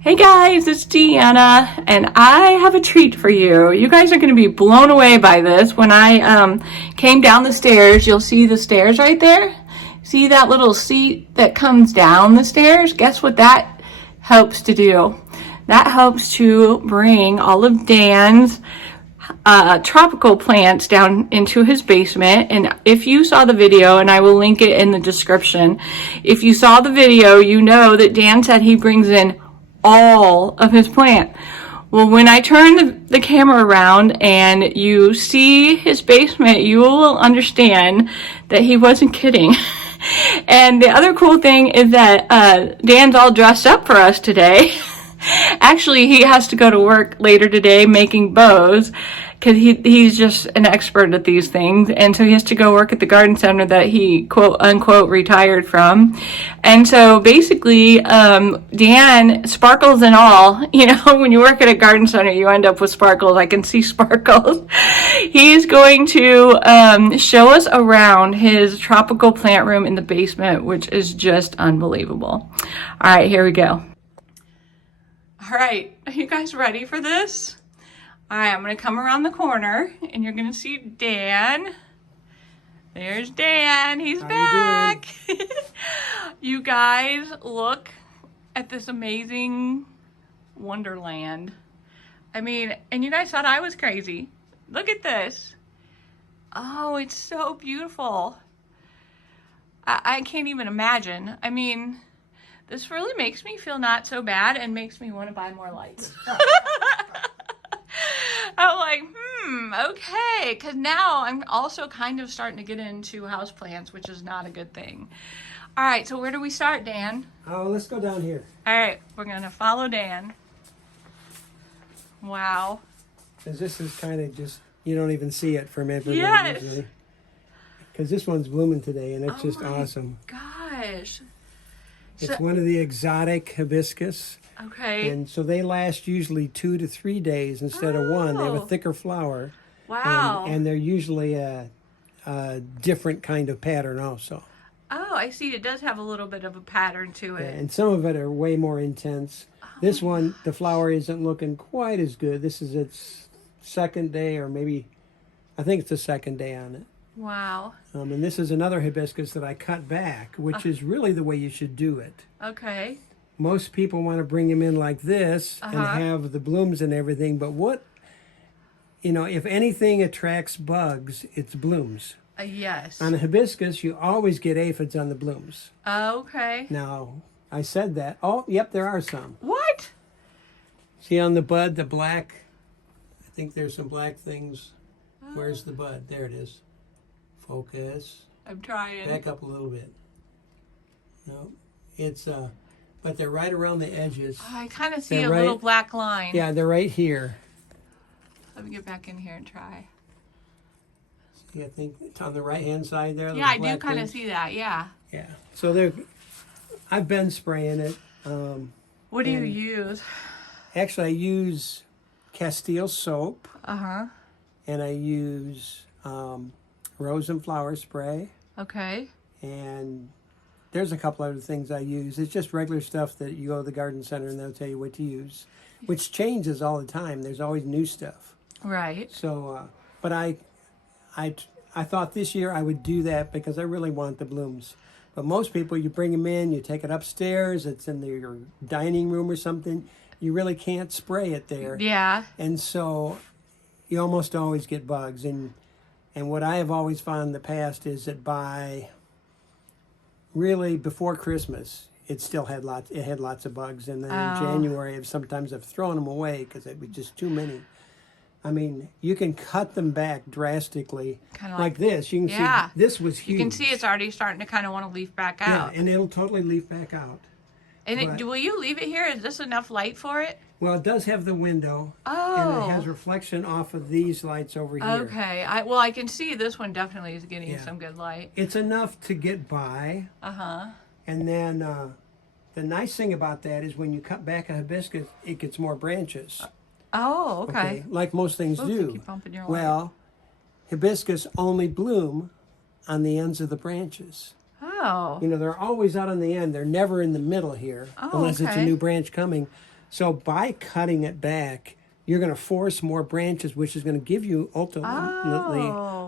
Hey guys, it's Deanna, and I have a treat for you. You guys are going to be blown away by this. When I came down the stairs, you'll see the stairs right there. See that little seat that comes down the stairs? Guess what that helps to do? That helps to bring all of Dan's tropical plants down into his basement. And if you saw the video, and I will link it in the description, if you saw the video, you know that Dan said he brings in all of his plant. Well, when I turn the camera around and you see his basement, you will understand that he wasn't kidding. And the other cool thing is that Dan's all dressed up for us today. Actually, he has to go to work later today making bows because he's just an expert at these things. And so he has to go work at the garden center that he quote unquote retired from. And so basically, Dan, sparkles and all, you know, when you work at a garden center, you end up with sparkles. I can see sparkles. He's going to show us around his tropical plant room in the basement, which is just unbelievable. All right, here we go. All right, are you guys ready for this? All right, I'm gonna come around the corner and you're gonna see Dan. There's Dan, he's back. You guys, look at this amazing wonderland. I mean, and you guys thought I was crazy. Look at this. Oh, it's so beautiful. I can't even imagine. I mean, this really makes me feel not so bad and makes me want to buy more lights. I'm like, okay. Because now I'm also kind of starting to get into houseplants, which is not a good thing. All right, so where do we start, Dan? Oh, let's go down here. All right, we're going to follow Dan. Wow. Because this is kind of just, you don't even see it from everybody. Yes. Because this one's blooming today, and it's just awesome. Gosh. It's one of the exotic hibiscus. Okay. And so they last usually 2 to 3 days instead of one. They have a thicker flower. Wow. And they're usually a different kind of pattern also. Oh, I see. It does have a little bit of a pattern to it. And some of it are way more intense. This one, the flower isn't looking quite as good. This is its second day, or maybe, I think it's the second day on it. Wow. And this is another hibiscus that I cut back, which is really the way you should do it. Okay. Most people want to bring them in like this and have the blooms and everything, but what, you know, if anything attracts bugs, it's blooms. Yes. On a hibiscus, you always get aphids on the blooms. Okay. Now, I said that. Oh, yep, there are some. What? See on the bud, the black, I think there's some black things. Where's the bud? There it is. Focus. I'm trying. Back up a little bit. No, it's but they're right around the edges. Oh, I kind of see a little black line. Yeah, they're right here. Let me get back in here and try. See, I think it's on the right-hand side there. Yeah, I do kind of see that. Yeah. Yeah. So they're. I've been spraying it. What do you use? Actually, I use Castile soap. And I use rose and flower spray. Okay. And there's a couple other things I use. It's just regular stuff that you go to the garden center and they'll tell you what to use, which changes all the time. There's always new stuff. Right. So, but I thought this year I would do that because I really want the blooms. But most people, you bring them in, you take it upstairs, it's in your dining room or something. You really can't spray it there. Yeah. And so you almost always get bugs. And what I have always found in the past is that by really before Christmas, it still had lots. It had lots of bugs, and then in January, sometimes I've thrown them away because it was just too many. I mean, you can cut them back drastically, kind of like this. You can see this was huge. You can see it's already starting to kind of want to leaf back out. Yeah, and it'll totally leaf back out. And will you leave it here? Is this enough light for it? Well, it does have the window. Oh. And it has reflection off of these lights over here. Okay. Well, I can see this one definitely is getting some good light. It's enough to get by. And then the nice thing about that is when you cut back a hibiscus, it gets more branches. Oh, okay. Like most things do. Keep bumping your light. Well, hibiscus only bloom on the ends of the branches. Oh. You know, they're always out on the end. They're never in the middle here, unless it's a new branch coming. So by cutting it back, you're going to force more branches, which is going to give you ultimately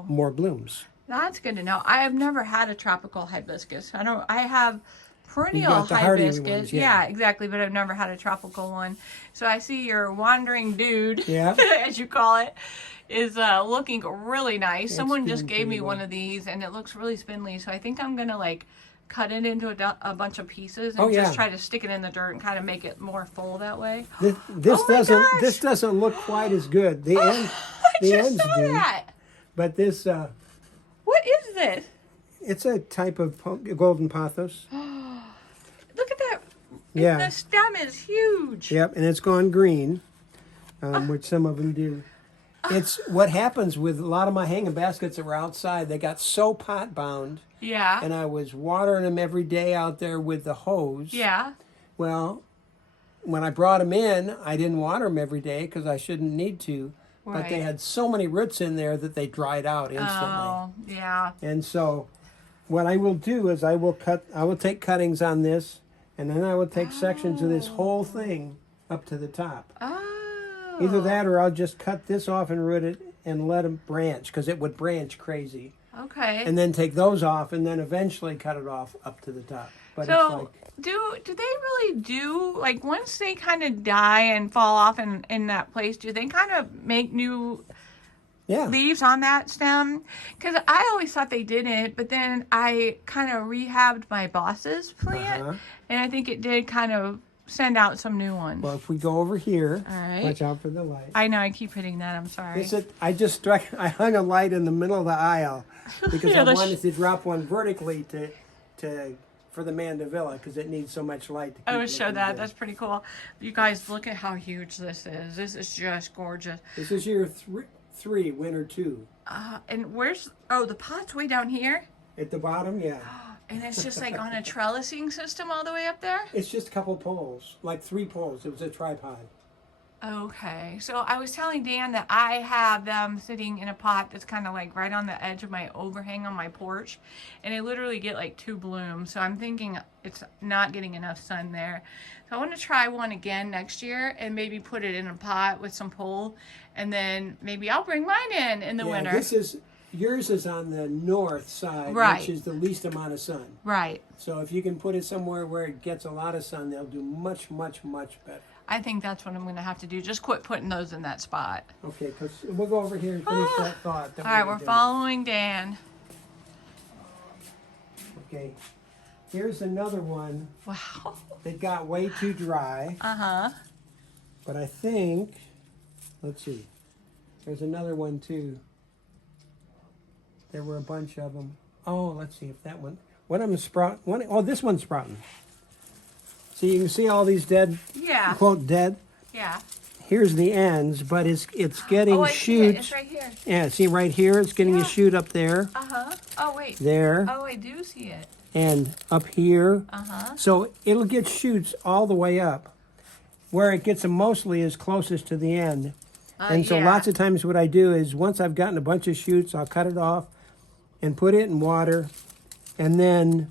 more blooms. That's good to know. I have never had a tropical hibiscus. I have perennial got the hardy hibiscus. ones, yeah, exactly, but I've never had a tropical one. So I see your wandering dude, Yeah. as you call it, is looking really nice. It's Someone just doing gave me pretty one well. of these, and it looks really spindly. So I think I'm gonna like cut it into a bunch of pieces and Oh, yeah. just try to stick it in the dirt and kind of make it more full that way. This Oh my doesn't gosh! this doesn't look quite as good. The I the just ends saw do, that. but this What is this? it's a type of golden pothos. Look at that. Yeah. The stem is huge. Yep, and it's gone green, which some of them do. It's what happens with a lot of my hanging baskets that were outside. They got so pot bound, Yeah. and I was watering them every day out there with the hose. Yeah. Well, when I brought them in, I didn't water them every day because I shouldn't need to. But they Right. had so many roots in there that they dried out instantly. Oh, yeah. And so, what I will do is I will take cuttings on this, and then I will take sections of this whole thing up to the top. Oh. Either that, or I'll just cut this off and root it and let them branch, because it would branch crazy. Okay. And then take those off, and then eventually cut it off up to the top. But so, it's like, do they really do, like, once they kind of die and fall off in that place, do they kind of make new yeah, leaves on that stem? Because I always thought they didn't, but then I kind of rehabbed my boss's plant, and I think it did kind of send out some new ones. well, if we go over here, All right. watch out for the light. I know, I keep hitting that. I'm sorry. I hung a light in the middle of the aisle because Yeah, I that's- wanted to drop one vertically for the mandevilla because it needs so much light to keep I would show looking that. good. That's pretty cool. You guys, look at how huge this is. This is just gorgeous. This is year three, winter 2. And the pot's way down here? At the bottom, yeah. And it's just like on a trellising system all the way up there? It's just a couple poles, like 3 poles. It was a tripod. Okay. So I was telling Dan that I have them sitting in a pot that's kind of like right on the edge of my overhang on my porch. And I literally get like 2 blooms. So I'm thinking it's not getting enough sun there. So I want to try one again next year and maybe put it in a pot with some pole. And then maybe I'll bring mine in the winter. Yours is on the north side, Right. which is the least amount of sun. Right. So if you can put it somewhere where it gets a lot of sun, they'll do much, much, much better. I think that's what I'm going to have to do. Just quit putting those in that spot. Okay, because we'll go over here and finish that thought. All right, we're following Dan. Okay, here's another one Wow. that got way too dry. Uh-huh. But I think, let's see, there's another one too. There were a bunch of them. Oh, let's see if that one, one of them this one's sprouting. See, you can see all these dead, Yeah. quote, dead. Yeah. Here's the ends, but it's getting Oh, I see it. shoots. It's right here. Yeah, see right here, it's getting Yeah. a shoot up there, Uh-huh. Oh, wait. there, Oh, I do see it. and up here. Uh-huh. So it'll get shoots all the way up. Where it gets them mostly is closest to the end. And so yeah. lots of times what I do is once I've gotten a bunch of shoots, I'll cut it off and put it in water and then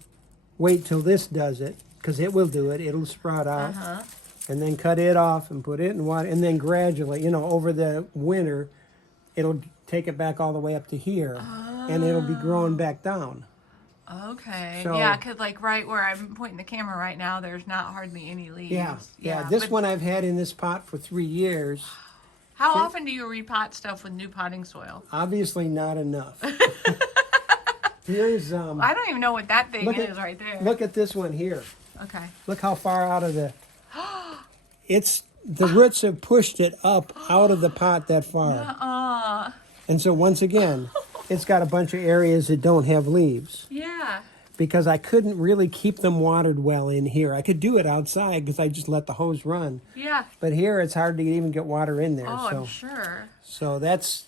wait till this does it, because it will do it. It'll sprout out. Uh-huh. And then cut it off and put it in water. And then gradually, over the winter, it'll take it back all the way up to here. And it'll be growing back down. Okay. So- Yeah, because like right where I'm pointing the camera right now, there's not hardly any leaves. Yeah. This but one I've had in this pot for 3 years. How often do you repot stuff with new potting soil? Obviously not enough. Here's I don't even know what that thing is right there. Look at this one here. Okay. Look how far out of the the roots have pushed it up out of the pot that far. And so once again, it's got a bunch of areas that don't have leaves Yeah. because I couldn't really keep them watered well in here. I could do it outside because I just let the hose run. Yeah. But here it's hard to even get water in there. Oh, so I'm sure. so that's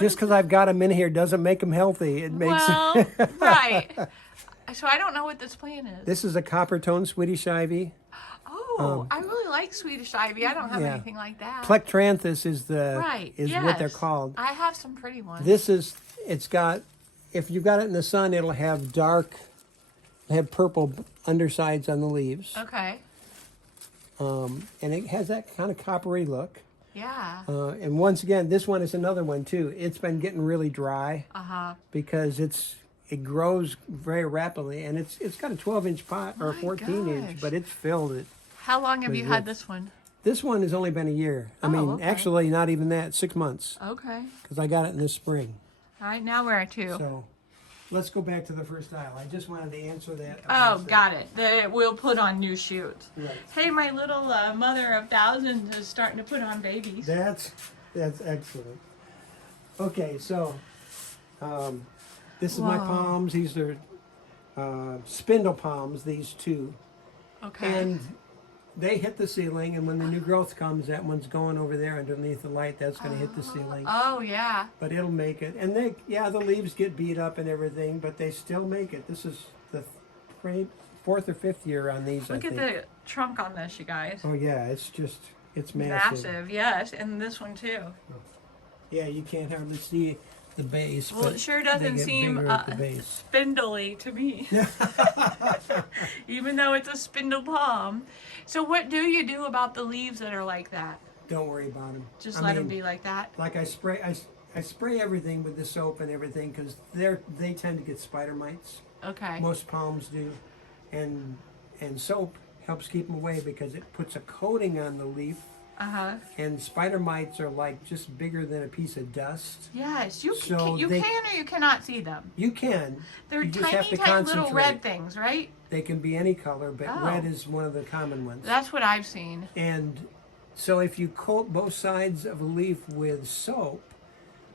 just because I've got them in here doesn't make them healthy. It makes Well, right. So I don't know what this plant is. This is a copper tone Swedish ivy. Oh, I really like Swedish ivy. I don't have yeah. anything like that. Plectranthus is Right. what they're yes. called. I have some pretty ones. It's got, if you've got it in the sun, it'll have purple undersides on the leaves. Okay. And it has that kind of coppery look. Yeah. And once again, this one is another one too. It's been getting really dry because it grows very rapidly, and it's got a 12-inch pot or a 14-inch, but it's filled it. How long have you had this one? This one has only been a year. I mean, actually, not even that. 6 months. Okay. Because I got it in the spring. All right, now we're at 2. So, let's go back to the first aisle. I just wanted to answer that. Oh, got it. We'll put on new shoots. Right. Hey, my little mother of thousands is starting to put on babies. That's excellent. Okay, so this is my palms. These are spindle palms, these two. Okay. And they hit the ceiling, and when the new growth comes, that one's going over there underneath the light. That's going to hit the ceiling. Oh, yeah. But it'll make it. And the leaves get beat up and everything, but they still make it. This is the 4th or 5th year on these, Look at the trunk on this, you guys. Oh, yeah, it's massive. Massive, yes. And this one, too. Yeah, you can't hardly see the base. Well, it sure doesn't seem spindly to me. Even though it's a spindle palm. So what do you do about the leaves that are like that? Don't worry about them. Just let them be like that? Like I spray everything with the soap and everything because they tend to get spider mites. Okay. Most palms do. And soap helps keep them away because it puts a coating on the leaf. And spider mites are like just bigger than a piece of dust. Yes, you can or you cannot see them. You can. They're tiny little red things, right? They can be any color, but red is one of the common ones. That's what I've seen. And so if you coat both sides of a leaf with soap,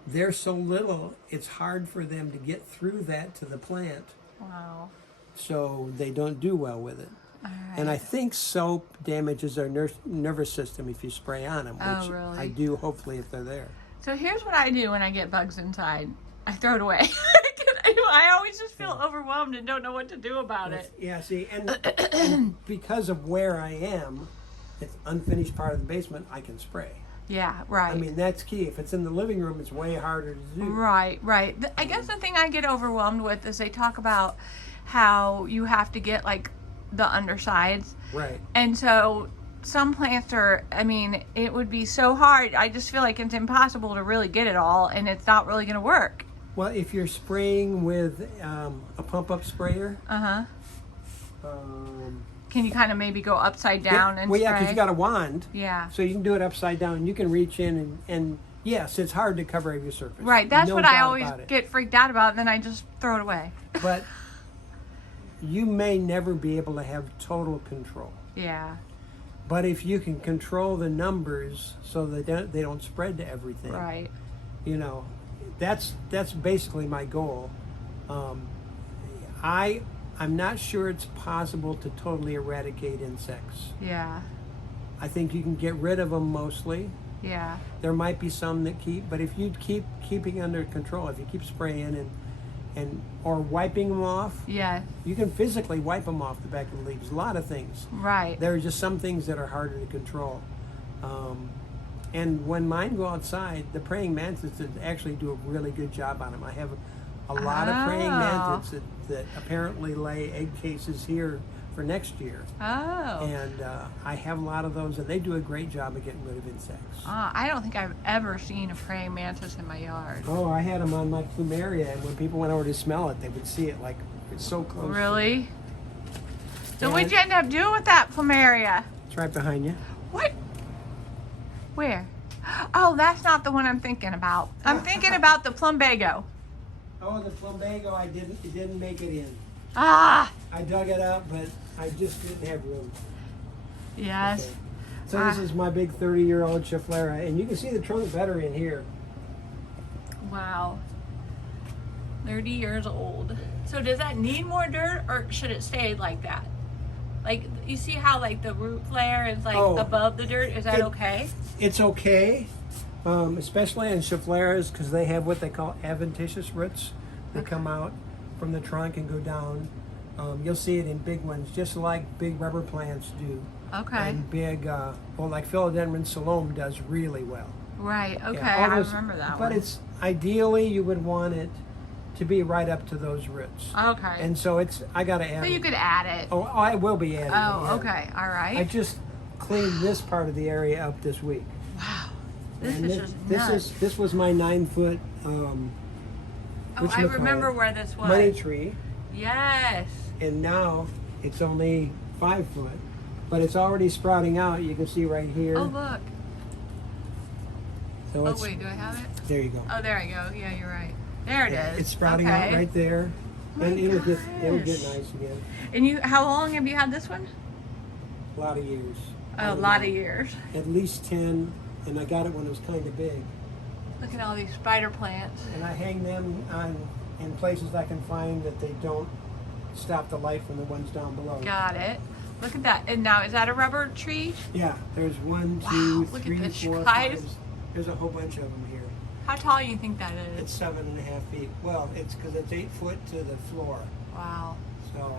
they're so little, it's hard for them to get through that to the plant. Wow. So they don't do well with it. Right. And I think soap damages their nervous system if you spray on them, which really? I do hopefully if they're there. So here's what I do when I get bugs inside. I throw it away. I always just feel overwhelmed and don't know what to do about it. Yeah, see, and because of where I am, it's unfinished part of the basement, I can spray. Yeah, right. I mean, that's key. If it's in the living room, it's way harder to do. Right. I guess the thing I get overwhelmed with is they talk about how you have to get like the undersides. Right. And so some plants it would be so hard. I just feel like it's impossible to really get it all, and it's not really going to work. Well, if you're spraying with a pump-up sprayer. Can you kind of maybe go upside down and spray? Well, yeah, spray? because you got a wand. Yeah. So you can do it upside down. You can reach in and yes, it's hard to cover every surface. Right. That's what I always get freaked out about, and then I just throw it away. But you may never be able to have total control. Yeah. But if you can control the numbers so that they don't spread to everything. Right. You know, that's basically my goal. I'm not sure it's possible to totally eradicate insects. Yeah. I think you can get rid of them mostly. Yeah. There might be some that keep, but if you keep keeping under control, if you keep spraying or wiping them off, yeah, you can physically wipe them off the back of the leaves. A lot of things. Right. There are just some things that are harder to control. And when mine go outside, the praying mantises actually do a really good job on them. I have a lot of praying mantids that apparently lay egg cases here for next year. Oh. And I have a lot of those, and they do a great job of getting rid of insects. I don't think I've ever seen a praying mantis in my yard. Oh, I had them on my plumeria, and when people went over to smell it, they would see it like it's so close. Really? So what'd you end up doing with that plumeria? It's right behind you. What? Where? Oh, that's not the one I'm thinking about. I'm thinking about the plumbago. Oh, the plumbago, it didn't make it in. Ah! I dug it up, but I just didn't have room. Yes. Okay. So this is my big 30-year-old Schefflera, and you can see the trunk better in here. Wow. 30 years old. So does that need more dirt, or should it stay like that? Like, you see how like the root flare is like above the dirt? Is that okay? It's okay, especially in Scheffleras because they have what they call adventitious roots. They come out from the trunk and go down. You'll see it in big ones, just like big rubber plants do. Okay. And big, like philodendron salome does really well. Right. Okay. Yeah, I remember that one. But it's ideally you would want it to be right up to those roots. Okay. And so I got to add. So you could add it. Oh, I will be adding. Oh, okay. All right. I just cleaned this part of the area up this week. Wow. This And is just nuts. this was my 9-foot Oh, I remember where this was. money tree, Yes. and now it's only 5 foot, but it's already sprouting out. You can see right here. Oh, look. So Oh, it's, wait, do I have it? there you go. Oh, there I go. Yeah, you're right. There it is. It's sprouting out right there, and it'll get gosh. nice again. And how long have you had this one? A lot of years. A lot of years. At least 10, and I got it when it was kind of big. Look at all these spider plants. And I hang them in places I can find that they don't stop the light from the ones down below. Got it. Look at that. And now, is that a rubber tree? Yeah, there's 1, Wow, 2, look at 3, this, 4, guys. 5. There's a whole bunch of them here. How tall do you think that It's is? 7.5 feet. Well, it's because it's 8 foot to the floor. Wow. So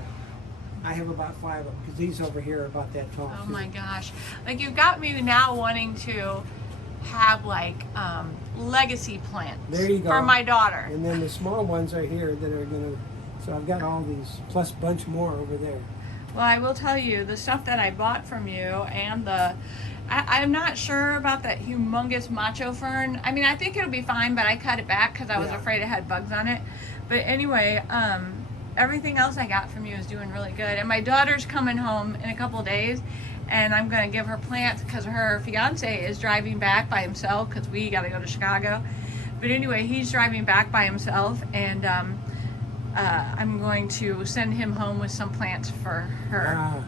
I have about 5 of them because these over here are about that tall. Oh too. my gosh. Like, you've got me now wanting to have like legacy plants There you go. for my daughter. And then the small ones are here that are gonna. So I've got all these plus a bunch more over there. Well, I will tell you, the stuff that I bought from you and I'm not sure about that humongous macho fern. I mean, I think it'll be fine, but I cut it back because I was afraid it had bugs on it. But anyway, everything else I got from you is doing really good. And my daughter's coming home in a couple days, and I'm going to give her plants because her fiance is driving back by himself because we got to go to Chicago. But anyway, he's driving back by himself, and I'm going to send him home with some plants for her.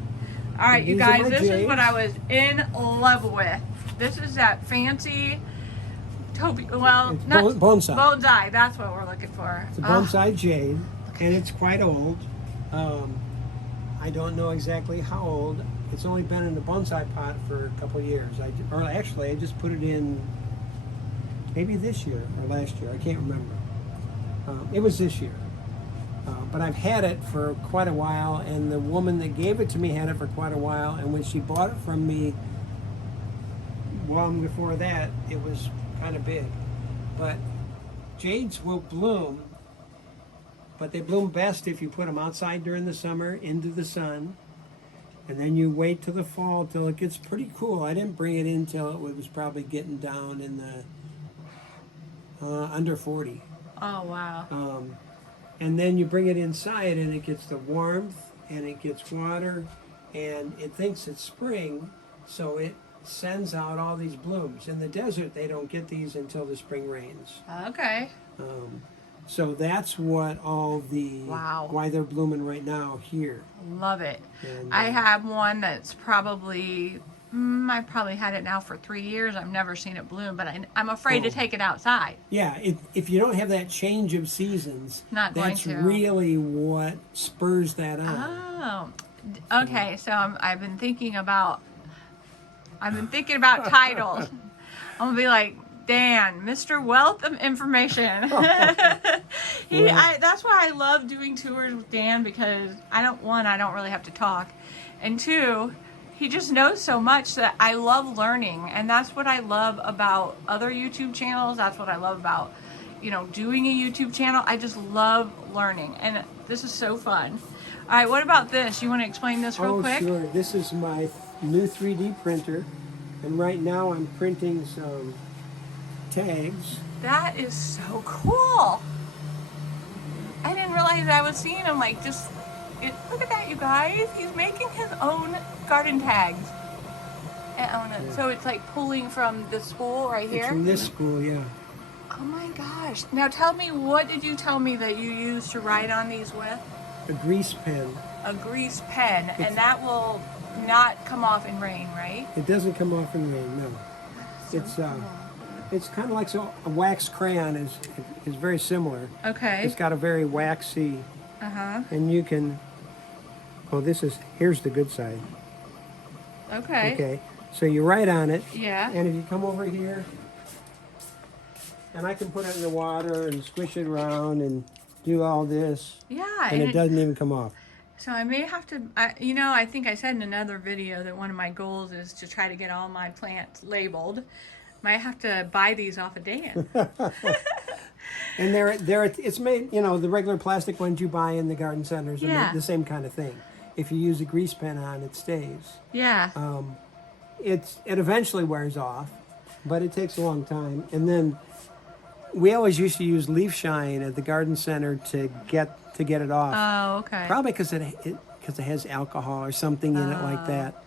All right, you guys, this is what I was in love with. This is that fancy bonsai. Bonsai, that's what we're looking for. It's a bonsai jade, and it's quite old. I don't know exactly how old. It's only been in the bonsai pot for a couple years. I just put it in maybe this year or last year. I can't remember. It was this year. But I've had it for quite a while, and the woman that gave it to me had it for quite a while, and when she bought it from me long before that, it was kind of big. But jades will bloom, but they bloom best if you put them outside during the summer into the sun, and then you wait till the fall till it gets pretty cool. I didn't bring it in till it was probably getting down in the under 40. Oh, wow. And then you bring it inside and it gets the warmth and it gets water and it thinks it's spring, so it sends out all these blooms. In the desert, they don't get these until the spring rains. Okay. So that's what all the, why they're blooming right now here. Love it. And, I have one that's probably, I probably had it now for 3 years. I've never seen it bloom, but I'm afraid to take it outside. Yeah, if you don't have that change of seasons, that's really what spurs that on. Oh, okay. So I've been thinking about titles. I'm gonna be like, Dan, Mr. Wealth of Information. That's why I love doing tours with Dan, because I don't really have to talk, and 2, he just knows so much that I love learning, and that's what I love about other YouTube channels. That's what I love about, doing a YouTube channel. I just love learning, and this is so fun. All right, what about this? You want to explain this real quick? Oh, sure. This is my new 3D printer, and right now I'm printing some tags. That is so cool. I didn't realize I was seeing him look at that, you guys. He's making his own garden tags. So it's like pulling from the spool right here? It's from this spool, yeah. Oh my gosh. Now tell me, what did you tell me that you used to write on these with? A grease pen. A grease pen, and that will not come off in rain, right? It doesn't come off in rain, no. It's kind of like a wax crayon is very similar. Okay. It's got a very waxy, and you can, here's the good side. Okay. Okay, so you write on it. Yeah. And if you come over here, and I can put it in the water and squish it around and do all this. Yeah. And it doesn't even come off. So I may have to, I think I said in another video that one of my goals is to try to get all my plants labeled. Might have to buy these off of Dan. And it's made, the regular plastic ones you buy in the garden centers are the same kind of thing. If you use a grease pen on, it stays. Yeah. it eventually wears off, but it takes a long time. And then we always used to use leaf shine at the garden center to get it off. Oh, okay. Probably because it has alcohol or something in it like that.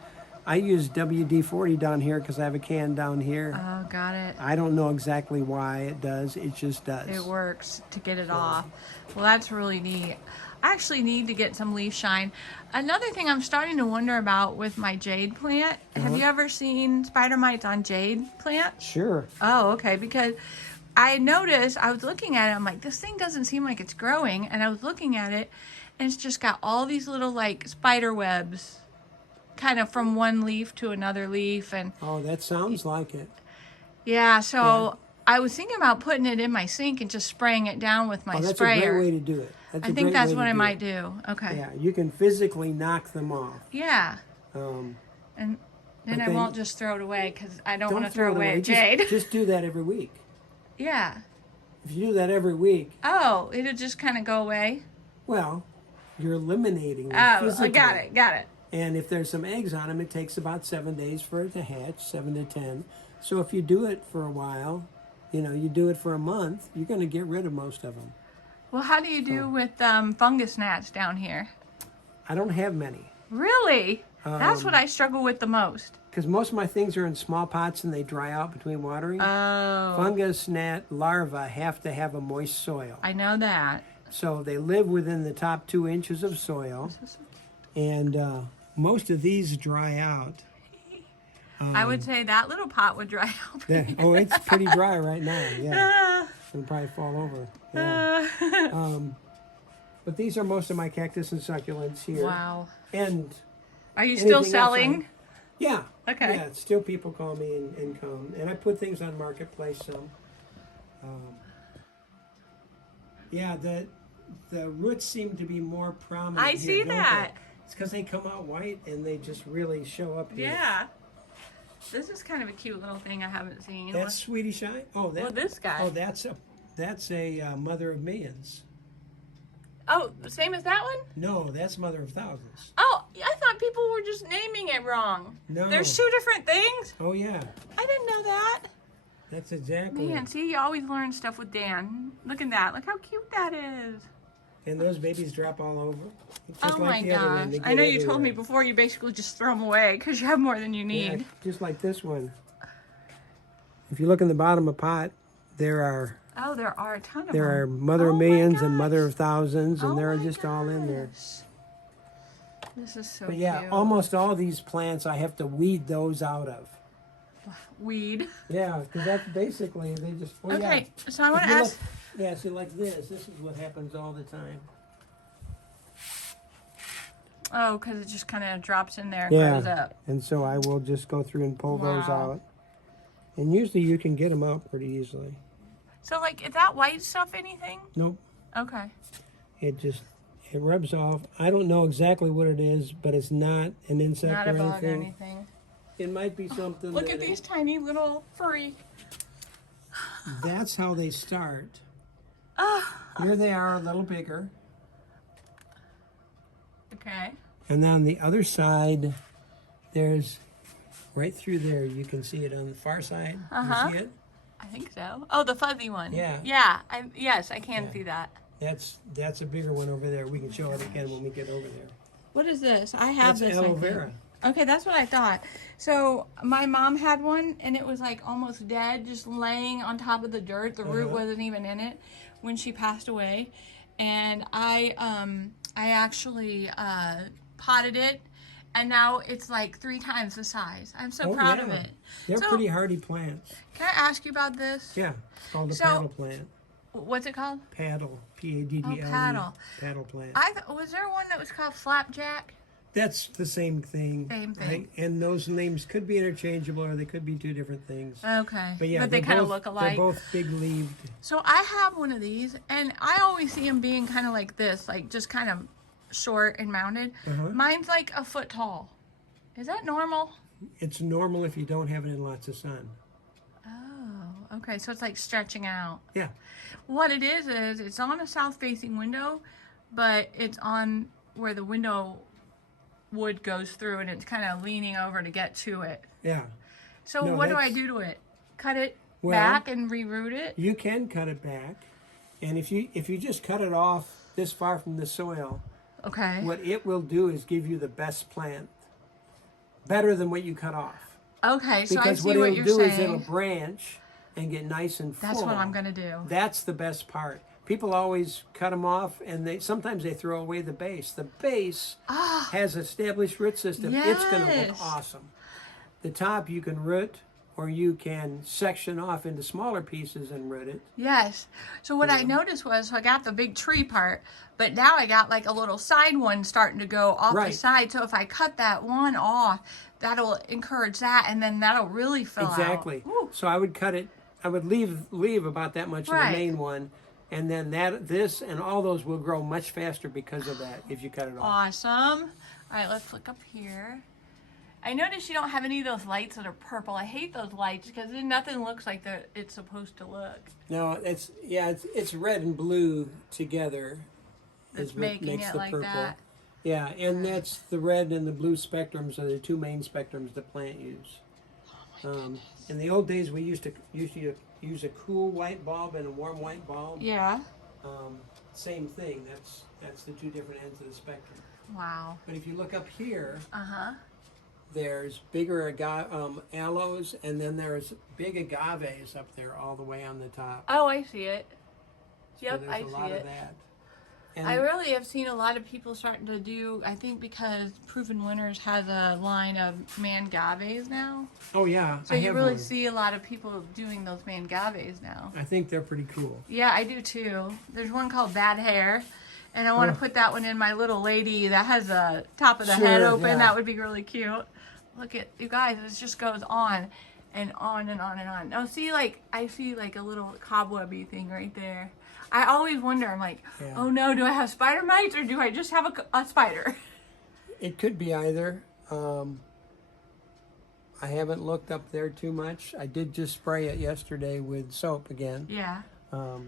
I use WD-40 down here because I have a can down here. Oh, got it. I don't know exactly why it does. It just does. It works to get it off. Well, that's really neat. I actually need to get some leaf shine. Another thing I'm starting to wonder about with my jade plant. Have you ever seen spider mites on jade plant? Sure. Oh, okay. Because I noticed, I was looking at it, I'm like, this thing doesn't seem like it's growing. And I was looking at it, and it's just got all these little, like, spider webs kind of from one leaf to another leaf. And Oh, that sounds like it. yeah, so I was thinking about putting it in my sink and just spraying it down with my Oh, that's sprayer. a great way to do it. That's I a think great that's way what to I do might it. do. Okay. Yeah, you can physically knock them off. Yeah. Um, And then But I then- won't just throw it away because I don't want to don't throw it away a Just- jade. Just do that every week. Yeah. If you do that every week, Oh, it'll just kind of go away. well, you're eliminating them Oh, physically. I got it. Got it. And if there's some eggs on them, it takes about 7 days for it to hatch, 7 to 10. So if you do it for a while, you do it for a month, you're going to get rid of most of them. Well, how do you do with fungus gnats down here? I don't have many Really? That's what I struggle with the most. because most of my things are in small pots and they dry out between watering. Oh. Fungus gnat larvae have to have a moist soil. I know that. So they live within the top 2 inches of soil. And most of these dry out. I would say that little pot would dry out. Oh, it's pretty dry right now. Yeah, Ah. it'll probably fall over. Yeah. But these are most of my cactus and succulents here. Wow. And Are you still anything else selling? yeah. Okay. Yeah, still people call me and come. And I put things on Marketplace some. Yeah, the roots seem to be more prominent. I here, see don't they? that. It's because they come out white and they just really show up here. Yeah. This is kind of a cute little thing I haven't seen. That's Swedish eye. Oh, that. Well, this guy. Oh, that's a mother of millions. Oh, same as that one? No, that's mother of thousands. Oh, I thought people were just naming it wrong. No. There's 2 different things? Oh yeah, I didn't know that. that's exactly. Man, it. see, you always learn stuff with Dan. Look at that. Look how cute that is. And those babies drop all over. Just Oh like my the other one, gosh. they I know get you told me everywhere. before you basically just throw them away because you have more than you Yeah, need. just like this one. If you look in the bottom of the pot, there are Oh, there are a ton of there are them. mother of Oh my millions and mother gosh. of thousands, and Oh they're my just all in there. gosh. This is so But yeah, cute. almost all these plants I have to weed those out of. Weed. Yeah, because that's basically they just. Well, Okay, yeah. so I want If to you ask. look- yeah, see, like this. This is what happens all the time. Oh, because it just kind of drops in there and Yeah. grows up. And so I will just go through and pull those Wow. out. And usually you can get them out pretty easily. So, like, is that white stuff anything? Nope. Okay. It rubs off. I don't know exactly what it is, but it's not an insect Not or a bug or anything. anything. It might be something. Look that at these tiny little furry. That's how they start. Oh, Here they are, a little bigger. okay. And then on the other side, there's right through there. You can see it on the far side. Uh-huh. You see it? I think so. Oh, the fuzzy one. Yeah. Yeah. Yes, I can Yeah. see that. That's a bigger one over there. We can show it again when we get over there. What is this? I have That's this. I aloe think. vera. Okay, that's what I thought. So my mom had one, and it was like almost dead, just laying on top of the dirt. The root wasn't even in it when she passed away. And I actually potted it, and now it's like 3 times the size. I'm so proud of it. They're So- pretty hardy plants. Can I ask you about this? Yeah, it's called a So- paddle plant. What's it called? Paddle, P-A-D-D-L-E. Oh, paddle. Paddle plant. Was there one that was called flapjack? That's the same thing. Same thing. And those names could be interchangeable, or they could be 2 different things. Okay. But yeah, they they're kind of both- look alike. They're both big-leaved. So I have one of these, and I always see them being kind of like this, like just kind of short and mounted. Uh-huh. Mine's like a foot tall. Is that normal? It's normal if you don't have it in lots of sun. Oh, okay. So it's like stretching out. Yeah. What it is it's on a south-facing window, but it's on where the window wood goes through and it's kind of leaning over to get to it. Yeah. So No, what do I that's- do to it? Cut it Well, back and reroot it? You can cut it back, and if you just cut it off this far from the soil, Okay. what it will do is give you the best plant, better than what you cut off. Okay, so I Because see what what it'll you're do is saying. it'll branch and get nice and full. That's what I'm going to do. That's the best part. People always cut them off, and sometimes they throw away the base. The base has established root system. It's going to Yes. look awesome. The top you can root, or you can section off into smaller pieces and root it. Yes. So what I noticed was, so I got the big tree part, but now I got like a little side one starting to go off the Right. side. So if I cut that one off, that'll encourage that, and then that'll really fill out. Exactly. Ooh. So I would cut it. I would leave about that much in Right. the main one, and then this and all those will grow much faster because of that if you cut it off. Awesome. All right, let's look up here. I noticed you don't have any of those lights that are purple. I hate those lights because then nothing looks like it's supposed to look. No, it's red and blue together. That's is what making makes it the like purple. that. Yeah, and that's the red and the blue spectrums are the two main spectrums the plant use. In the old days, we used to use a cool white bulb and a warm white bulb. Yeah. Same thing. That's the two different ends of the spectrum. Wow. But if you look up here, Uh-huh. there's bigger aloes, and then there's big agaves up there all the way on the top. Oh, I see it. So Yep, there's I a see lot it. of that. And I really have seen a lot of people starting to do, I think because Proven Winners has a line of mangaves now. oh yeah, So I you have really one. see a lot of people doing those mangaves now. I think they're pretty cool. Yeah, I do too. There's one called Bad Hair. And I want to Oh. put that one in my little lady that has the top of the Sure, head open. yeah. That would be really cute. Look at, you guys, it just goes on and on and on and on. Now see, like, I see like a little cobwebby thing right there. I always wonder, I'm like, Yeah. oh no, do I have spider mites or do I just have a spider? It could be either. I haven't looked up there too much. I did just spray it yesterday with soap again. Yeah. So,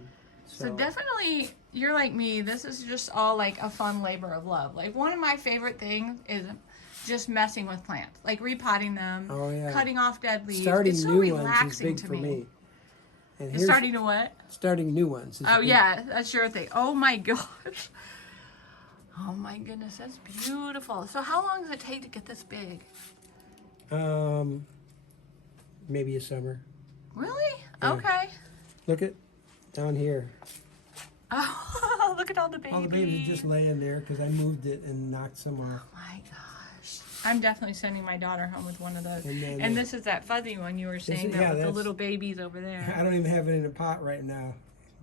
So definitely, you're like me. This is just all like a fun labor of love. Like one of my favorite things is just messing with plants, like repotting them, Oh, yeah. cutting off dead leaves. starting It's so new ones is relaxing big to for me. And It's starting to what? starting new ones. Is Oh big. yeah, that's your thing. Oh my gosh. Oh my goodness, that's beautiful. So how long does it take to get this big? Maybe a summer. Really? Yeah. Okay. Look at down here. Oh, look at all the babies. All the babies are just laying there because I moved it and knocked some off. My gosh. I'm definitely sending my daughter home with one of those. And then, And this is that fuzzy one you were saying, yeah, with the that's- little babies over there. I don't even have it in a pot right now,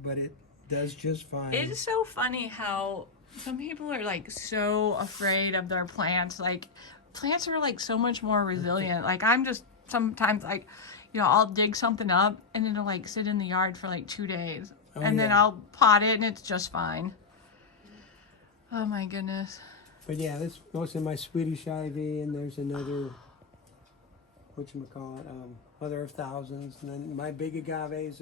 but it does just fine. It is so funny how some people are like so afraid of their plants. Like plants are like so much more resilient. Like I'm just sometimes like, you know, I'll dig something up and it'll like sit in the yard for like 2 days. Oh, and then yeah. I'll pot it and it's just fine. Oh my goodness. But yeah, that's mostly my Swedish ivy, and there's another, whatchamacallit, Mother of Thousands, and then my big agaves.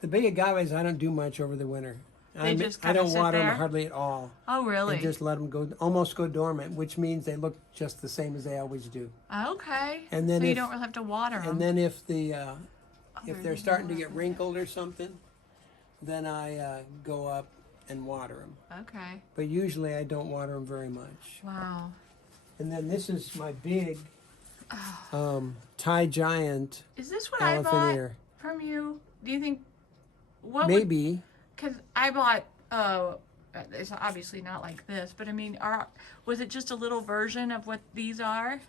The big agaves I don't do much over the winter. They just I kinda don't sit water there? them hardly at all. Oh really? I just let them almost go dormant, which means they look just the same as they always do. Okay. And then so you if- don't really have to water them. And then if they're they're starting to get wrinkled or something, then I go up and water them. Okay. But usually I don't water them very much. Wow. And then this is my big Thai giant Is this what I bought Alaphaneer. from you? Do you think? What? Maybe. Because I bought. It's obviously not like this, but I mean, was it just a little version of what these are?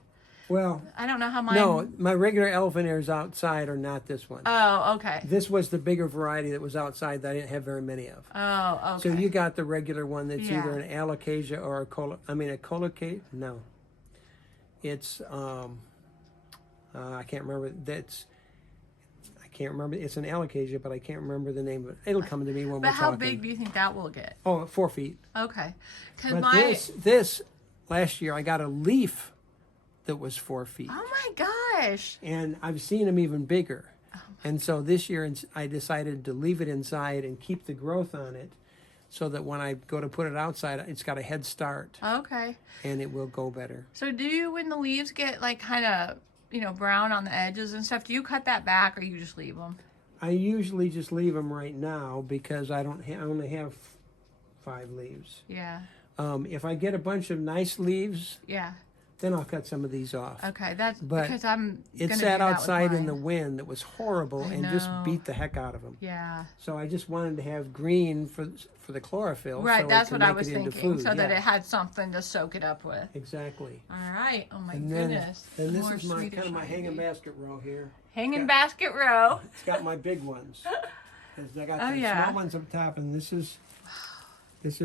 Well, I don't know how mine. no, my regular Alaphaneers outside are not this one. Oh, okay. This was the bigger variety that was outside that I didn't have very many of. Oh, okay. So you got the regular one that's Yeah. either an alocasia or a colocasia. No, it's I can't remember. I can't remember. It's an alocasia, but I can't remember the name of it. It'll come to me when But we're how talking. big do you think that will get? Oh, 4 feet. Okay. Because But my. this last year I got a leaf that was 4 feet, Oh my gosh. and I've seen them even bigger. And so this year I decided to leave it inside and keep the growth on it. so that when I go to put it outside, it's got a head start Okay. and it will go better. So do you, when the leaves get like kind of, you know, brown on the edges and stuff, do you cut that back or you just leave them? I usually just leave them right now because I only have 5 leaves. Yeah. If I get a bunch of nice leaves, Yeah. then I'll cut some of these off. Okay, that's But because I'm It gonna sat do that outside with in the mine. wind that was horrible I and just know. beat the heck out of them. Yeah. So I just wanted to have green for the chlorophyll. Right, so that's it could what I make was it into thinking, food. so that yeah. it had something to soak it up with. Exactly. All right. Oh my And then goodness. this More is my Swedish kind of my hanging ivy. basket row here. Hanging got- basket row. It's got my big ones. 'Cause I got Oh, the yeah. small ones up top, and this is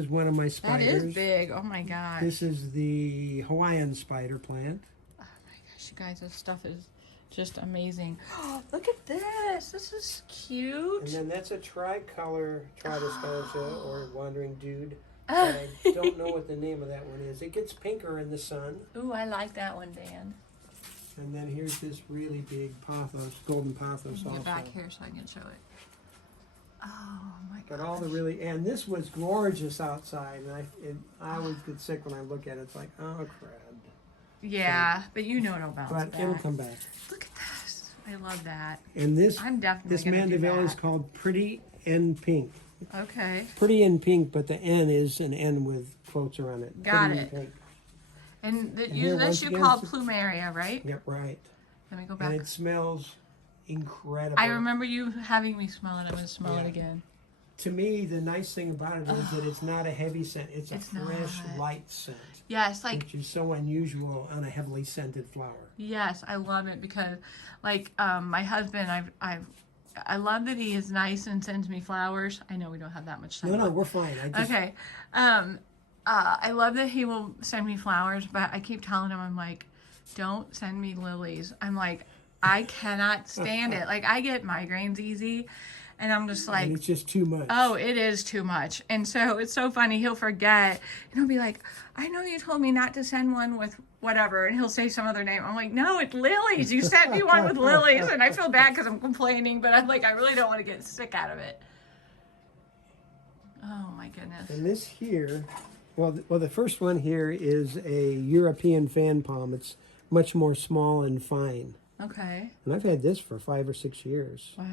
one of my That spiders. is big. Oh my gosh. This is the Hawaiian spider plant. Oh my gosh, you guys, this stuff is just amazing. Look at this. This is And cute. then that's a tricolor Tridescantia or wandering dude. But I don't know what the name of that one is. It gets pinker in the sun. Ooh, I like that one, Dan. And then here's this really big pothos, golden pothos Get also. back here so I can show it. Oh my god. But all the really, and this was gorgeous outside, and I always get sick when I look at it. It's like, oh crap. Yeah, but you know it'll bounce But back. it'll come back. Look at this. I love that. And this I'm definitely this gonna do mandeville is that. called Pretty N Pink. Okay. Pretty N Pink, but the N is an N with quotes around it. Got Pretty it. N Pink. And here, once this you again, call it's- plumeria, right? Yep, right. Let me go And back. it smells incredible. I remember you having me smell it. I'm gonna smell it Yeah. again. To me, the nice thing about it is that it's not a heavy scent. It's a It's fresh, not. light scent, Yes, like which is so unusual on a heavily scented flower. yes, I love it because, like, my husband, I love that he is nice and sends me flowers. I know we don't have that much time. No, we're fine. I just, Okay. I love that he will send me flowers, but I keep telling him, I'm like, don't send me lilies. I'm like, I cannot stand it. Like, I get migraines easy, and I'm just like, and it's just too much. oh, it is too much. And so it's so funny. He'll forget, and he'll be like, I know you told me not to send one with whatever, and he'll say some other name. I'm like, no, it's lilies. You sent me one with lilies, and I feel bad because I'm complaining, but I'm like, I really don't want to get sick out of it. Oh my goodness. And this here, well, the first one here is a European fan palm. It's much more small and fine. Okay. And I've had this for 5 or 6 years. Wow.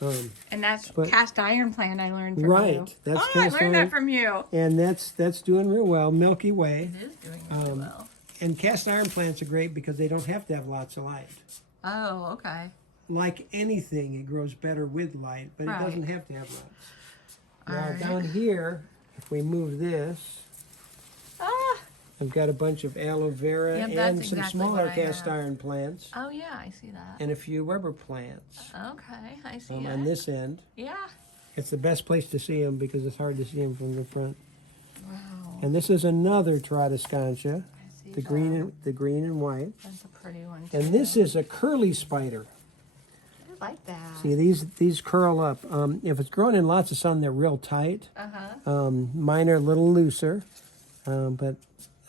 Um, And that's But- cast iron plant I learned from you. Right, that's I cast learned that iron. from you. and that's doing real well. Milky Way. It is doing really well. And cast iron plants are great because they don't have to have lots of light. Oh, okay. Like anything, it grows better with light, but Right. it doesn't have to have lots. Now Alright. down here, if we move this, Ah. I've got a bunch of aloe vera Yep, and that's some exactly smaller what I cast have. iron plants Oh, yeah, I see that. and a few rubber plants Okay, I see on it. this end. Yeah. It's the best place to see them because it's hard to see them from the front. Wow. And this is another Tridescantia, I see the that. green and white. That's a pretty one. And too. this is a curly spider. I like that. See, these curl up. If it's grown in lots of sun, they're real tight. Uh-huh. Mine are a little looser, but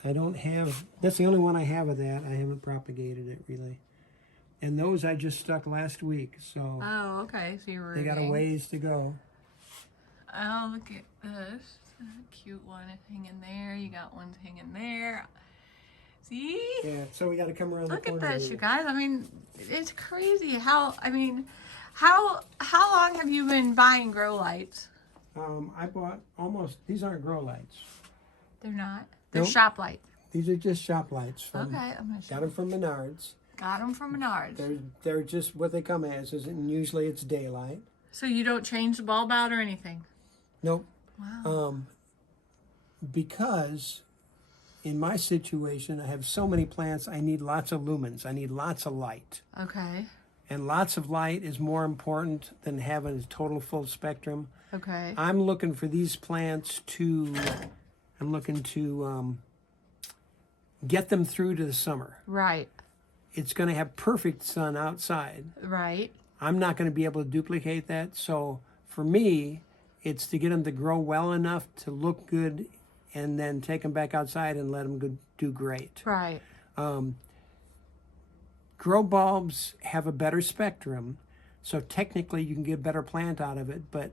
I don't have, that's the only one I have of that. I haven't propagated it really. And those I just stuck last week, so Oh, okay. So you're they got a rooting. ways to go. Oh, look at this. Cute one hanging there. You got ones hanging there. See? Yeah, so we got to come around Look the at corner. this, here. you guys. I mean, it's crazy how, how long have you been buying grow lights? I bought these aren't grow lights. They're not. They're Nope. shop lights. These are just shop lights. From, Okay, I'm gonna show Got them from Menards. Got them from Menards. They're just what they come as, and usually it's daylight. So you don't change the bulb out or anything? Nope. Wow. Because in my situation, I have so many plants, I need lots of lumens. I need lots of light. Okay. And lots of light is more important than having a total full spectrum. Okay. I'm looking for these plants to, get them through to the summer. Right. It's going to have perfect sun outside. Right. I'm not going to be able to duplicate that. So for me, it's to get them to grow well enough to look good and then take them back outside and let them do great. Right. Grow bulbs have a better spectrum, so technically you can get a better plant out of it, but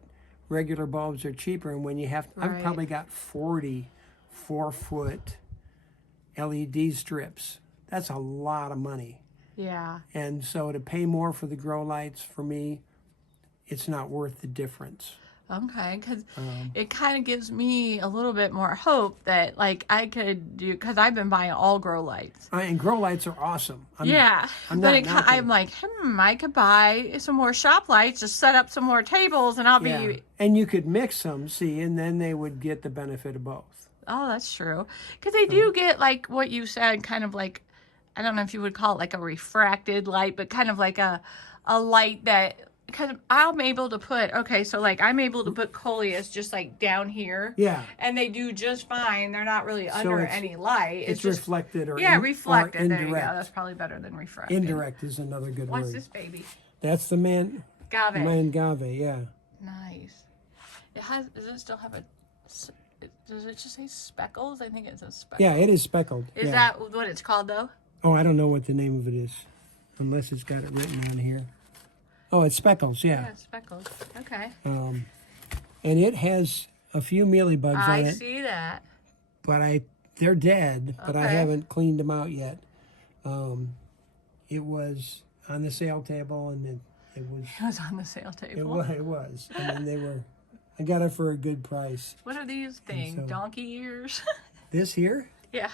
regular bulbs are cheaper, and when you have, I've Right. probably got 40 4-foot LED strips. That's a lot of money. Yeah. And so to pay more for the grow lights, for me, it's not worth the difference. Okay, because it kind of gives me a little bit more hope that like I could do, because I've been buying all grow lights. And grow lights are awesome. Yeah, I'm but not knocking I'm like, I could buy some more shop lights, just set up some more tables, and I'll Yeah. be. And you could mix them, see, and then they would get the benefit of both. Oh, that's true. Because they do get like what you said, kind of like, I don't know if you would call it like a refracted light, but kind of like a light that. Because I'm able to put, okay, so like I'm able to put coleus just like down here. Yeah. And they do just fine. They're not really under any light. It's just reflected or reflected. Or There you go. indirect. That's probably better than refracted. Indirect is another good What's word. this baby? That's the Agave. mangave, yeah. Nice. It has. Does it still have a? Does it just say speckles? I think it says speckles. Yeah, it is speckled. Is yeah. that what it's called though? Oh, I don't know what the name of it is, unless it's got it written on here. Oh, it's speckles, yeah. Yeah, speckles. Okay. And it has a few mealybugs on I it, see that. but they're dead, but I Okay. haven't cleaned them out yet. It was on the sale table, and it was It was on the sale table. it was, and then I got it for a good price. What are these things? so- Donkey ears? This here, Yeah.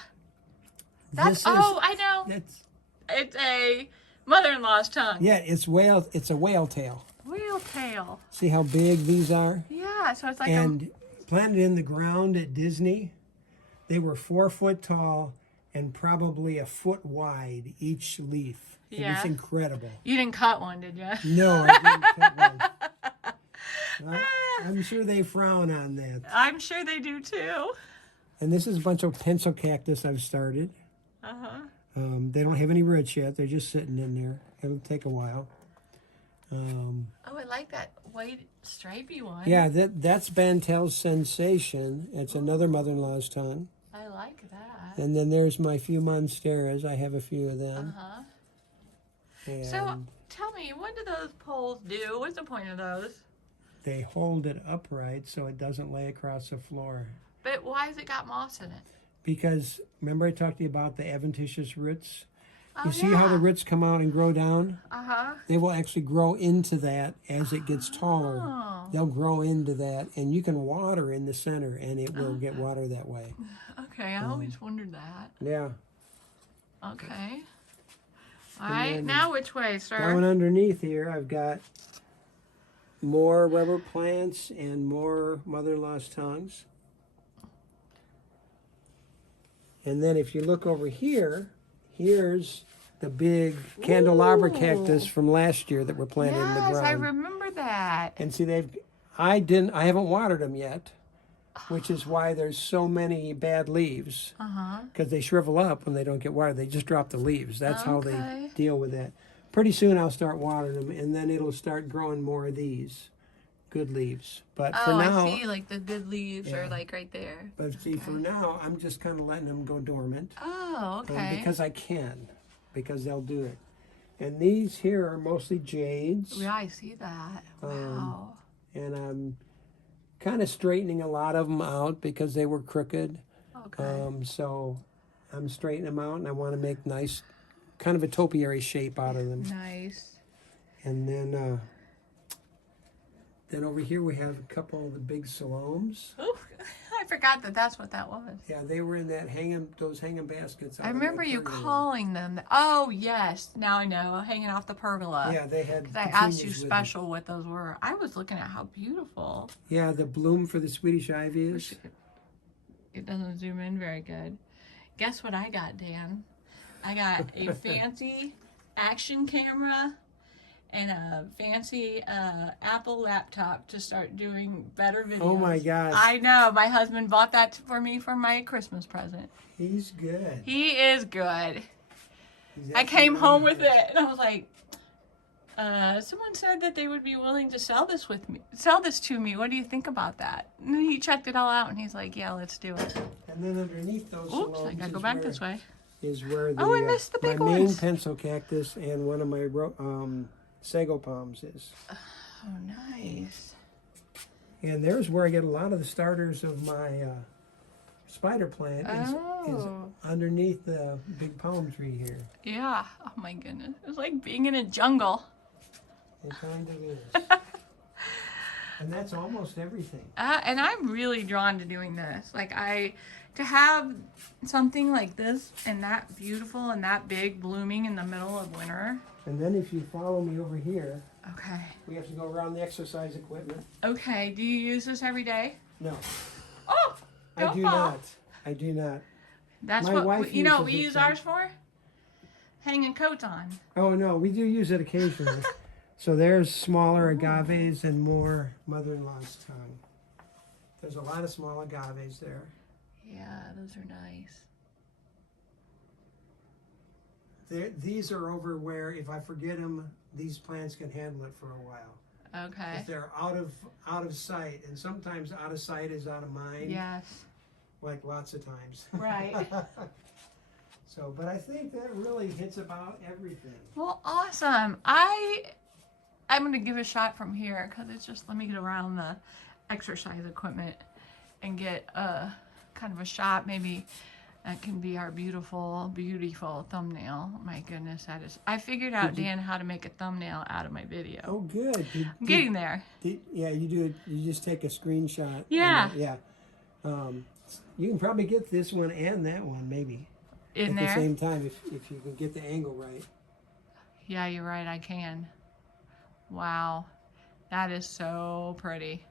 That's. this I know. that's It's a mother-in-law's tongue. yeah, it's a whale tail. Whale tail. See how big these are? Yeah, so it's like And planted in the ground at Disney, they were 4 foot tall and probably a foot wide each leaf. It Yeah. was incredible. you didn't cut one, did you? No, I didn't cut one. Well, I'm sure they frown on that. I'm sure they do too. And this is a bunch of pencil cactus I've started. Uh-huh. They don't have any roots yet. They're just sitting in there. It'll take a while. Oh, I like that white stripy one. Yeah, that's Bantel's Sensation. It's another mother-in-law's tongue. I like that. And then there's my few monsteras. I have a few of them. Uh-huh. And So, tell me, what do those poles do? What's the point of those? they hold it upright so it doesn't lay across the floor. But why has it got moss in it? Because remember I talked to you about the adventitious roots? Oh, You see how the roots come out and grow down? Uh-huh. They will actually grow into that as it gets taller. Oh. They'll grow into that, and you can water in the center, and it will get water that way. Okay, I always wondered that. Yeah. Okay. All right, then now which way, sir? Down underneath here, I've got more rubber plants and more mother-in-law's tongues. And then if you look over here, here's the big candelabra cactus from last year that were planted in the Yes, ground. I remember that. And see, I haven't watered them yet, which is why there's so many bad leaves. Uh-huh. Because they shrivel up when they don't get watered. They just drop the leaves. That's how they Okay. deal with that. Pretty soon I'll start watering them, and then it'll start growing more of these good leaves. But for now, I see, like the good leaves are like right there. but see, for now, I'm just kind of letting them go dormant Oh, okay. because I can, because they'll do it. And these here are mostly jades, Yeah, I see that. Wow. and I'm kind of straightening a lot of them out because they were crooked. Okay. So I'm straightening them out, and I want to make nice, kind of a topiary shape out of them. Nice. And then over here we have a couple of the big salomes. Oh, I forgot that that's what that was. Yeah, they were in those hanging baskets. I remember you calling them. Oh, yes. Now I know. Hanging off the pergola. Yeah, they had. Because I asked you petunias with them. special what those were. I was looking at how beautiful. Yeah, the bloom for the Swedish ivy is. It doesn't zoom in very good. Guess what I got, Dan? I got a fancy action camera and a fancy Apple laptop to start doing better videos. Oh my gosh. I know. My husband bought that for me for my Christmas present. He's good. He is good. He's I came actually home really with it and I was like, someone said that they would be willing to sell this to me. What do you think about that? And he checked it all out and he's like, yeah, let's do it. And then underneath those Oops, I salomes gotta go is back where- this way. is where the, Oh, I missed the big my main ones. pencil cactus and one of my sago palms is. Oh, nice. And there's where I get a lot of the starters of my spider plant is underneath the big palm tree here. Yeah. Oh my goodness. It's like being in a jungle. It kind of is. And that's almost everything. And I'm really drawn to doing this. Like to have something like this and that beautiful and that big blooming in the middle of winter. And then if you follow me over here, okay, we have to go around the exercise equipment. Okay, do you use this every day? No. Oh, I do not. I do not. That's My wife what, you know what we uses it use too. ours for? Hanging coats on. Oh no, we do use it occasionally. So there's smaller agaves and more mother-in-law's tongue. There's a lot of small agaves there. Yeah, those are nice. These are over where if I forget them, these plants can handle it for a while. Okay. If they're out of sight, and sometimes out of sight is out of mind. Yes. Like lots of times. Right. So, but I think that really hits about everything. Well, awesome. I'm going to give a shot from here because it's just, let me get around the exercise equipment and get a kind of a shot. Maybe that can be our beautiful, beautiful thumbnail. My goodness, that is, I figured out, Dan, how to make a thumbnail out of my video. Oh, good. I'm getting there. Yeah, you do it. You just take a screenshot. Yeah. Yeah. You can probably get this one and that one maybe In at there? the same time if you can get the angle right. Yeah, you're right, I can. Wow, that is so pretty.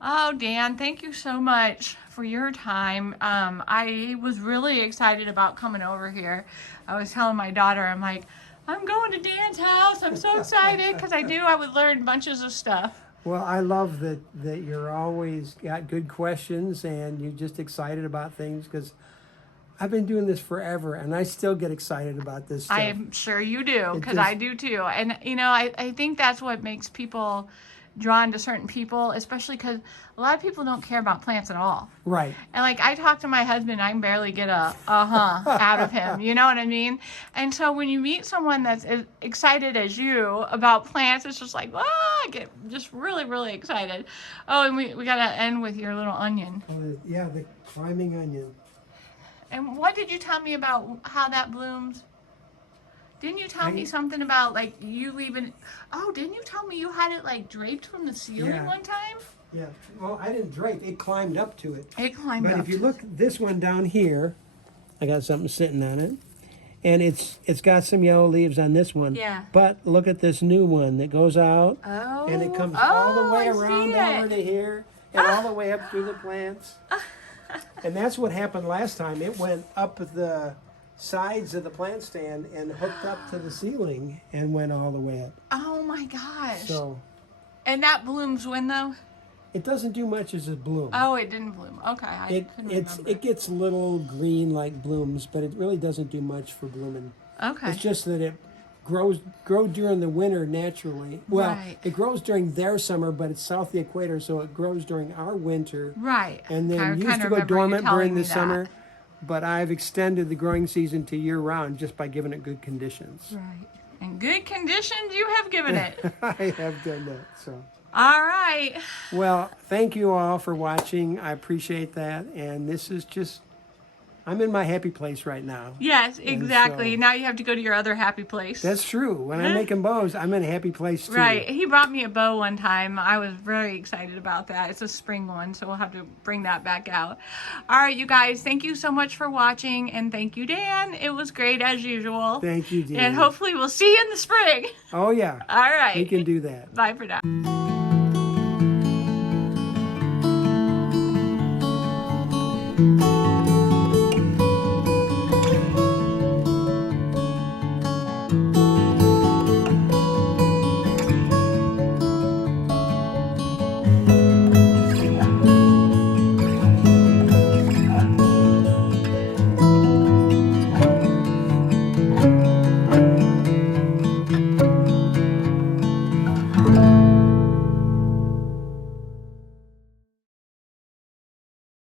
Oh, Dan, thank you so much for your time. I was really excited about coming over here. I was telling my daughter, I'm like, I'm going to Dan's house. I'm so excited because I knew I would learn bunches of stuff. Well, I love that you're always got good questions and you're just excited about things because I've been doing this forever and I still get excited about this stuff. I'm sure you do, because just- I do too. And, you know, I think that's what makes people drawn to certain people, especially because a lot of people don't care about plants at all. Right. And like I talk to my husband, I can barely get a out of him. You know what I mean? And so when you meet someone that's as excited as you about plants, it's just like, I get just really, really excited. Oh, and we got to end with your little onion. Yeah, the climbing onion. And what did you tell me about how that blooms? Didn't you tell me something about like you leaving? Oh, didn't you tell me you had it like draped from the ceiling one time? Yeah. Well, I didn't drape. It climbed up to it. It climbed up. But if you look, this one down here, I got something sitting on it, and it's got some yellow leaves on this one. Yeah. But look at this new one that goes out, Oh. and it comes all the way I around see over it. to here, and all the way up through the plants. And that's what happened last time. It went up the sides of the plant stand and hooked up to the ceiling and went all the way up. Oh my gosh. So And that blooms when though? it doesn't do much as a bloom. Oh, it didn't bloom. Okay, I couldn't remember. It gets little green like blooms, but it really doesn't do much for blooming. Okay. It's just that it grows during the winter naturally. Well, Right. it grows during their summer, but it's south of the equator, so it grows during our winter. Right. And then I used kinda to go remember you dormant telling during me the that. summer. But I've extended the growing season to year round just by giving it good conditions. Right. And good conditions you have given it. I have done that. So, All right. well, thank you all for watching. I appreciate that. And this is just, I'm in my happy place right now. Yes, exactly. so- Now you have to go to your other happy place. That's true. When I'm making bows, I'm in a happy place too. Right. He brought me a bow one time. I was very excited about that. It's a spring one, so we'll have to bring that back out. All right, you guys, thank you so much for watching, and thank you, Dan. It was great as usual. Thank you, dear. And hopefully we'll see you in the spring. Oh, yeah. All right. We can do that. Bye for now.